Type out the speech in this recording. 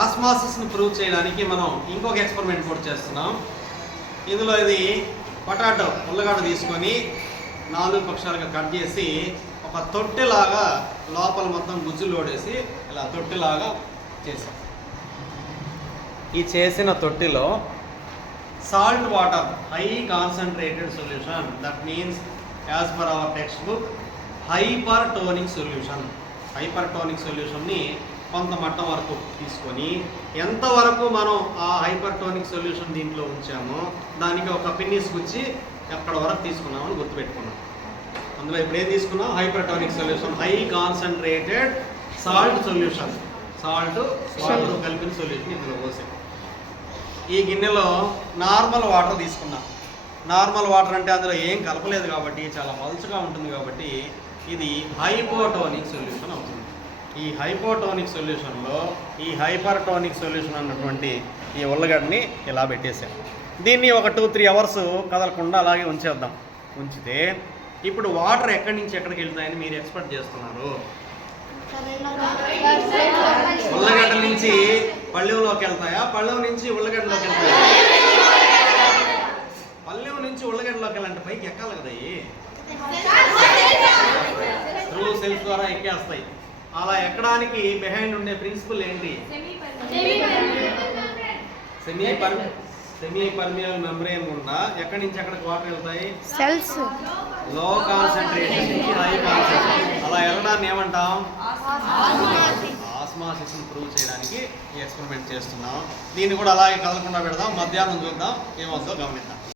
ఆస్మాసిస్ని prove చేయడానికి మనం ఇంకొక ఎక్స్పెరిమెంట్ కూడా చేస్తున్నాం. ఇందులో ఇది పొటాటో ఉల్లగడ్డ తీసుకొని 4 పక్షాలుగా కట్ చేసి ఒక తొట్టెలాగా లోపల మొత్తం గుజ్జు లోడేసి ఇలా తొట్టెలాగా చేసాం. ఈ చేసిన తొట్టిలో salt water high concentrated solution, that means as per our textbook hypertonic solution. Hypertonic సొల్యూషన్ని కొంత మట్టం వరకు తీసుకొని ఎంతవరకు మనం ఆ హైపర్టోనిక్ సొల్యూషన్ దీంట్లో ఉంచామో దానికి ఒక పిన్నిస్ గుచ్చి ఎక్కడ వరకు తీసుకున్నామని గుర్తుపెట్టుకున్నాం. అందులో ఇప్పుడు ఏం తీసుకున్నాం? Hypertonic solution, high concentrated salt solution, salt water కలిపిన సొల్యూషన్ ఇందులో పోసాం. ఈ గిన్నెలో నార్మల్ వాటర్ తీసుకున్నాం. నార్మల్ వాటర్ అంటే అందులో ఏం కలపలేదు కాబట్టి చాలా పలుచగా ఉంటుంది కాబట్టి ఇది హైపోటోనిక్ సొల్యూషన్ అవుతుంది. ఈ హైపోటోనిక్ సొల్యూషన్లో ఈ హైపర్టోనిక్ సొల్యూషన్ అన్నటువంటి ఈ ఉల్లగడ్డని ఇలా పెట్టేసాం. దీన్ని ఒక 2-3 అవర్స్ కదలకుండా అలాగే ఉంచేద్దాం. ఉంచితే ఇప్పుడు వాటర్ ఎక్కడి నుంచి ఎక్కడికి వెళ్తాయని మీరు ఎక్స్పెక్ట్ చేస్తున్నారు? ఉల్లగడ్డ నుంచి పళ్ళెంలోకి వెళ్తాయా? పళ్ళెం నుంచి ఉల్లగడ్డలోకి వెళ్తాయా? పళ్ళెం నుంచి ఉల్లగడ్డలోకి వెళ్ళాలంటే పైకి ఎక్కాలి కదా. త్రూ సెల్ఫ్ ద్వారా ఎక్కేస్తాయి. అలా ఎక్కడానికి బిహైండ్ ఉండే ప్రిన్సిపల్ ఏంటి? సెమీ పర్మియబుల్ మెంబ్రేన్ గుండా ఎక్కడి నుంచి ఎక్కడికి వాటర్ వెళ్తాయి? సెల్స్. లో కాన్సన్ట్రేషన్ నుంచి హై కాన్సన్ట్రేషన్. అలా వెళ్ళడాన్ని ఏమంటాం? ఆస్మాసిస్ని ప్రూవ్ చేయడానికి ఈ ఎక్స్పెరిమెంట్ చేస్తున్నాం. దీన్ని కూడా అలాగే కదలకుండా పెడదాం. మధ్యాహ్నం చూద్దాం ఏమవుతుందో గమనిద్దాం.